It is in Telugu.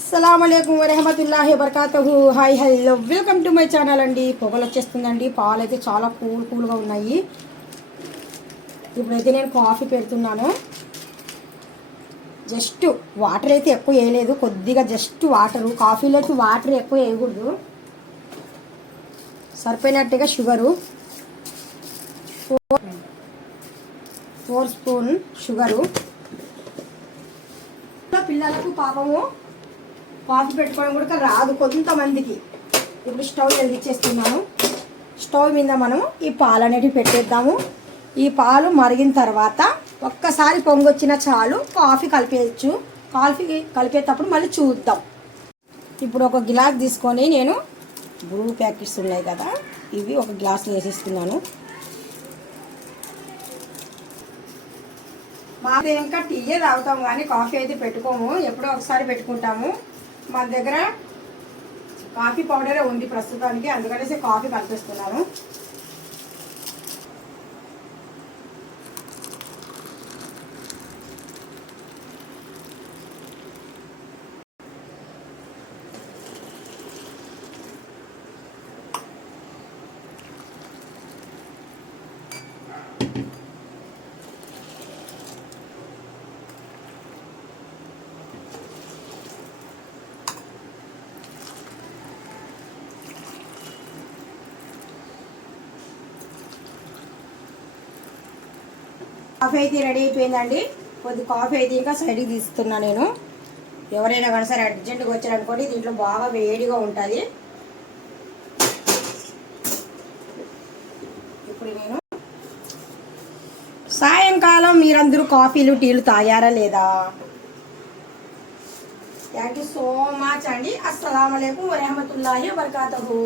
అస్సలాముఅలైకుం వరహమతుల్లాహి వబర్కాతుహు. Hi hello welcome to my channel అండి. పొగలు వచ్చేస్తుందండి. పాలు అయితే చాలా కూల్గా ఉన్నాయి. ఇప్పుడైతే నేను కాఫీ పెడుతున్నాను. జస్ట్ వాటర్ అయితే ఎక్కువ వేయలేదు, కొద్దిగా జస్ట్ వాటరు. కాఫీలోకి వాటర్ ఎక్కువ వేయకూడదు. సరిపోయినట్టుగా షుగరు 4 స్పూన్ షుగరు. పిల్లలకు పాపము కాఫీ పెట్టుకోవడం కూడా రాదు కొంతమందికి. ఇప్పుడు స్టవ్ వెలిగించేస్తున్నాను. స్టవ్ మీద మనం ఈ పాలు అనేటివి పెట్టేద్దాము. ఈ పాలు మరిగిన తర్వాత ఒక్కసారి పొంగొచ్చిన చాలు కాఫీ కలిపేయచ్చు. కాఫీ కలిపేటప్పుడు మళ్ళీ చూద్దాం. ఇప్పుడు ఒక గ్లాస్ తీసుకొని నేను బ్రూ ప్యాకెట్స్ ఉన్నాయి కదా, ఇవి ఒక గ్లాస్లో వేసేస్తున్నాను. మాకు ఇంకా టీయే తాగుతాము కానీ కాఫీ అయితే పెట్టుకోము. ఎప్పుడో ఒకసారి పెట్టుకుంటాము. మన దగ్గర కాఫీ పౌడరే ఉంది ప్రస్తుతానికి, అందుకనేసి కాఫీ కలిపిస్తున్నాను. కాఫీ అయితే రెడీ అయిపోయిందండి. కొద్ది కాఫీ అయితే ఇంకా సైడ్కి తీస్తున్నా నేను. ఎవరైనా కానీ సరే అర్జెంటుగా వచ్చారనుకోండి, దీంట్లో బాగా వేడిగా ఉంటుంది. ఇప్పుడు నేను సాయంకాలం మీరందరూ కాఫీలు టీలు తాగారా లేదా? థ్యాంక్ యూ సో మచ్ అండి. అస్సలాము అలైకుం వరహమతుల్లాహి వబర్కాతుహు.